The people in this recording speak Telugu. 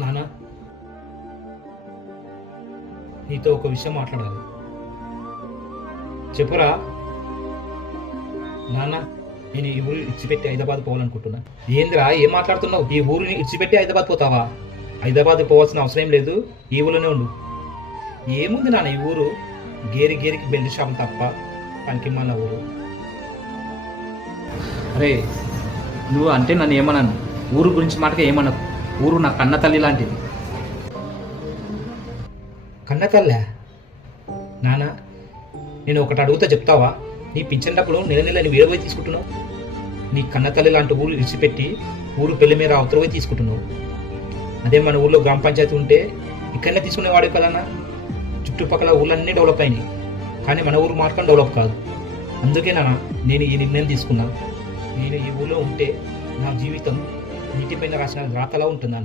నాన్న నీతో ఒక విషయం మాట్లాడాలి. చెప్పురా నాన్న నేను ఈ ఊరు ఇచ్చిపెట్టి హైదరాబాద్ పోవాలనుకుంటున్నా. ఏందిరా ఏం మాట్లాడుతున్నావు? ఈ ఊరిని ఇచ్చిపెట్టి హైదరాబాద్ పోతావా? హైదరాబాద్ పోవాల్సిన అవసరం లేదు ఈ ఊళ్ళోనే ఉండు. ఏముంది నాన్న ఈ ఊరు? గేరి గేరికి బెల్ట్ షాప్ తప్ప పనికిమ్మన్న ఊరు. అరే నువ్వు అంటే నన్ను ఏమన్నాను ఊరు గురించి మాటగా ఏమన్నా ఊరు నా కన్న తల్లి లాంటిది. కన్న తల్లే? నాన్న నేను ఒకటి అడుగుతా చెప్తావా? నీ పింఛన్ నెల నెల నువ్వు ఏడవై తీసుకుంటున్నావు? నీ కన్న తల్లి లాంటి ఊరు విడిచిపెట్టి ఊరు పెళ్ళి మీద అవతరవై తీసుకుంటున్నావు? అదే మన ఊర్లో గ్రామ పంచాయతీ ఉంటే ఇక్కడనే తీసుకునేవాడే కదన్నా చుట్టుపక్కల ఊళ్ళన్నీ డెవలప్ అయినాయి. కానీ మన ఊరు మాత్రం డెవలప్ కాదు. అందుకే నాన్న నేను ఈ నిర్ణయం తీసుకున్నాను నేను ఈ ఊళ్ళో ఉంటే నా జీవితం నీటిపైన రాసిన రాతలా ఉంటుందా